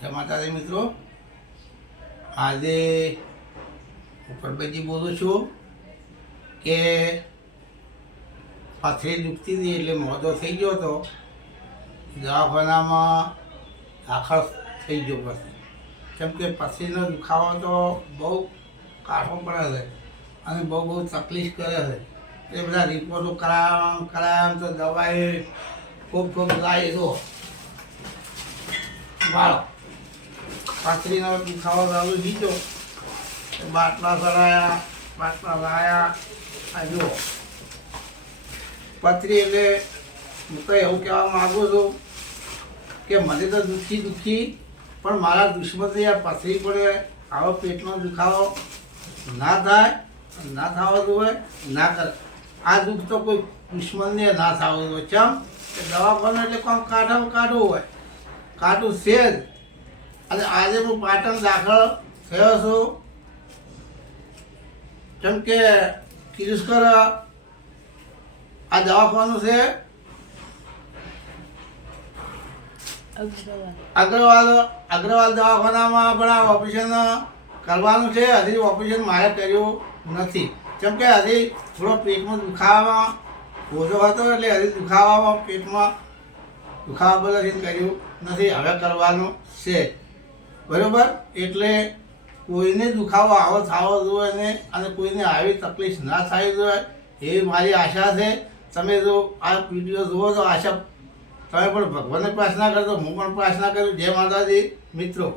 જય માતાજી મિત્રો, આજે હું પરબતજી બોલું છું કે પથરી દુખતી હતી એટલે મોદો થઈ ગયો હતો. દવાખાનામાં દાખલ થઈ ગયો પછી, કેમ કે પથરીનો દુખાવો તો બહુ કાઠો પડે છે અને બહુ તકલીફ કરે છે. એ બધા રિપોર્ટો કરાવ્યા તો દવાઈ ખૂબ લાવી દો વાળો પથરીનો દુખાવો ચાલુ દીધો. બાટલા ચડાયા, બાટલા લાયા. આ જુઓ પથરી એટલે હું કંઈ એવું કહેવા માગું છું કે મને તો દુખી પણ મારા દુશ્મનથી આ પથરી પડે આવો પેટનો દુખાવો ના થાય, ના થવા જોઈએ, ના કરે. આ દુઃખ તો કોઈ દુશ્મનને ના થવું જોઈએ. ચમ કે દવાખાનું એટલે કોમ કાઢવું હોય, કાઢું છે જ. અને આજે હું પાટણ દાખલ થયો છું કેમ કે કિરુસ્કર આ દવાખાનું છે અગ્રવાલ દવાખાનામાં પણ આ ઓપરેશન કરવાનું છે. હજી ઓપરેશન મારે કર્યું નથી કેમ કે હજી થોડો પેટમાં દુખાવામાં ઓછો હતો એટલે હજી દુખાવામાં પેટમાં દુખાવા બદલ કર્યું નથી. હવે કરવાનું છે બરાબર. એટલે કોઈને દુખાવો આવો થવો જોઈએ ને અને કોઈને આવી તકલીફ ના થવી જોઈએ એવી મારી આશા છે. તમે જો આ વિડીયો જુઓ તો આશા તમે પણ ભગવાનને પ્રાર્થના કરજો, હું પણ પ્રાર્થના કરું. જય માતાજી મિત્રો.